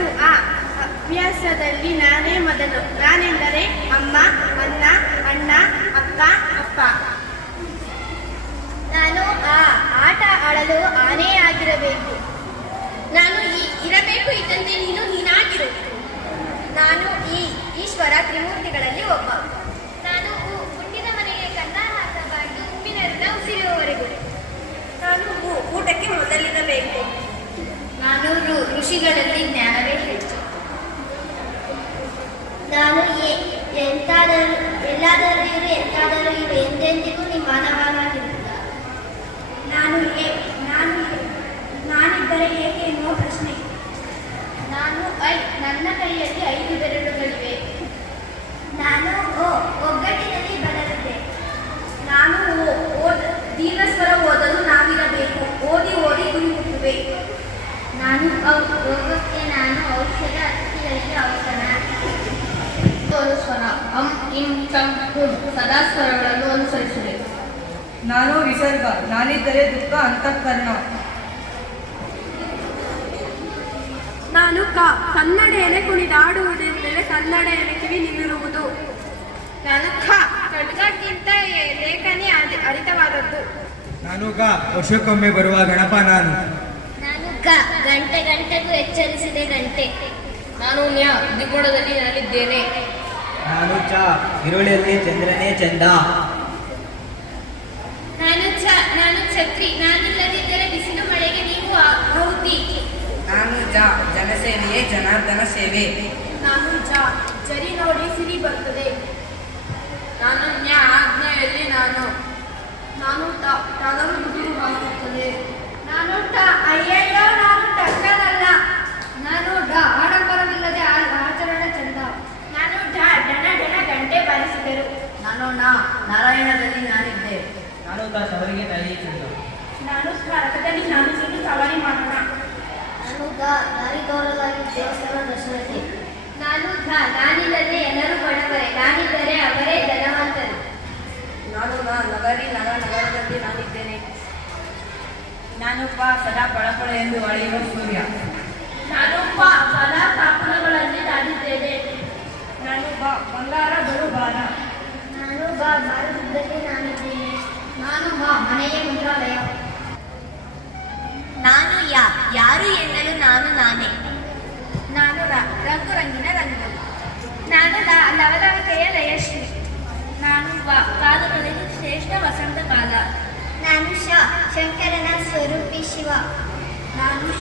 ನಾನು ಆ ಅಭ್ಯಾಸದಲ್ಲಿ ನಾನೇ ಮೊದಲು. ನಾನೆಂದರೆ ಅಮ್ಮ, ಅಣ್ಣ, ಅಣ್ಣ, ಅಕ್ಕ, ಅಪ್ಪ. ನಾನು ಆ ಆಟ ಆಡಲು ಆನೆ ಆಗಿರಬೇಕು. ನಾನು ಇರಬೇಕು, ಇದ್ದಂತೆ ನೀನಾಗಿರು. ನಾನು ಈ ಈಶ್ವರ ತ್ರಿಮೂರ್ತಿಗಳಲ್ಲಿ ಒಬ್ಬ. ನಾನು ಉಂಡಿದ ಮನೆಗೆ ಕನ್ನ ಹಾಕಬಾರದು, ಉಪ್ಪಿನ ಉಸಿರುವವರೆಗೂ. ನಾನು ಊಟಕ್ಕೆ ಮೊದಲಿರಬೇಕು. ನಾನು ಋಷಿಗಳಲ್ಲಿ ಜ್ಞಾನವೇ ಹೆಚ್ಚು. ನಾನು ಎಲ್ಲಾದರೂ ಇರು, ಎಂತಾದರೂ ಇರು, ಎಂದೆಂದಿಗೂ ನೀ ಮಾನವನಾಗಿರುತ್ತ. ನಾನಿದ್ದರೆ ಏಕೆ ಎನ್ನುವ ಪ್ರಶ್ನೆ. ನಾನು ನನ್ನ ಕೈಯಲ್ಲಿ 5 ಬೆರಳುಗಳಿವೆ. ನಾನು ಒಗ್ಗಟ್ಟಿನಲ್ಲಿ ಬದಲಿದೆ. ನಾನು ದೀರ್ಘಸ್ವರ ಓದಲು ನಾವಿರಬೇಕು. ಓದಿ ಓದಿ ಗುರಿ ಮುಟ್ಟುವೆ. ರೋಗಕ್ಕೆ ನಾನು ಔಷಧ, ಅತಿಥಿಗಳಿಗೆ ಔಷಧ. ಸ್ವರ ಅಂ ಇಂ ಚಂ ಹುಂ ಸದಾ ಸ್ವರಗಳನ್ನು ಅನುಸರಿಸಿದೆ. ನಾನು ವಿಸರ್ಗ. ನಾನಿದ್ದರೆ ದುಃಖ ಅಂತಃಕರಣ. ನಾನು ಕನ್ನಡೆಯನೆ ಕುಣಿದಾಡುವುದೆಂದರೆ ಕನ್ನಡೆಯನೆ ಕಿವಿ ನಿವಿರುವುದು. ನಾನು ಖಡ್ಗಕ್ಕಿಂತ ಲೇಖನಿ ಹರಿತವಾದದ್ದು. ನಾನು ವರ್ಷಕ್ಕೊಮ್ಮೆ ಬರುವ ಗಣಪ. ನಾನು ಗಂಟೆ ಗಂಟೆಗೂ ಎಚ್ಚರಿಸಿದೆ ಗಂಟೆ. ನಾನು ದಿಗ್ಗುಣದಲ್ಲಿ ನಾನಿದ್ದೇನೆ. ನಾನು ಈರುಳ್ಳಿಯಲ್ಲಿ ಚಂದ್ರನೇ ಚಂದ. ನಾನು ಛತ್ರಿ. ನಾನಿಲ್ಲದಿದ್ದರೆ ಬಿಸಿಲು ಮಳೆಗೆ ನೀವು ಹೌದಿ. ನಾನು ಜನಸೇವೆಯೇ ಜನಾರ್ದನ ಸೇವೆ. ನಾನು ಜರಿ ನೋಡಿ ಸಿರಿ ಬರ್ತದೆ. ನಾನು ಆಜ್ಞೆಯಲ್ಲಿ ನಾನು ಟಗರು ದುಡಿದು ಹಾಕುತ್ತದೆ. ನಾನು ಅಯ್ಯಯ್ಯೋ, ನಾನು ಟಕ್ಕರಲ್ಲ. ನಾನು ಆಡಂಬರವಿಲ್ಲದೆ ಆಚರಣೆ ಚಂದ. ನಾನು ಢಣ ಢಣ ಗಂಟೆ ಬಾರಿಸಿದರು. ನಾನು ನಾರಾಯಣದಲ್ಲಿ ನಾನಿದ್ದೆ. ನಾನು ತವರಿಗೆ ತಾಯಿ ಚಂದ. ನಾನು ರಥದಲ್ಲಿ ನಾನು ಸುಳ್ಳು ಸವಾರಿ ಮಾಡೋಣ. ನಾನು ದಾರಿದೋರಲಾಗಿ ದೇವಸ್ಥಾನ ದರ್ಶನಕ್ಕೆ. ನಾನಿಲ್ಲದೆ ಎಲ್ಲರೂ ಬಡವರೇ, ನಾನಿದ್ದರೆ ಅವರೇ ಧನವಂತರು. ನಾನು ನಗರದಲ್ಲಿ ನಾನಿದ್ದೇನೆ. ನಾನು ಸದಾ ಪಳಪಳ ಎಂದು ಹೊಳೆಯುವ ಸೂರ್ಯ. ನಾನು ಸದಾ ತಾಪನಗಳಲ್ಲಿ ನಾನಿದ್ದೇನೆ. ನಾನು ಬಂಗಾರ ಬರುಬಾರ. ನಾನು ಬಾರದಿದ್ದಲ್ಲಿ ನಾನಿದ್ದೇನೆ. ನಾನು ಮನೆಯ ಮಂತ್ರಾಲಯ. ನಾನು ಯಾರು ಎನ್ನಲು ನಾನೇ. ನಾನು ರಂಗು ರಂಗಿನ ರಂಗು. ನಾನು ಲವಲವಿಕೆಯ ಲಯಶ್ರೀ. ನಾನು ಕಾಲಗಳಲ್ಲಿ ಶ್ರೇಷ್ಠ ವಸಂತ ಕಾಲ. ನಾನು ಶಂಕರನ ಸ್ವರೂಪಿ ಶಿವ. ನಾನು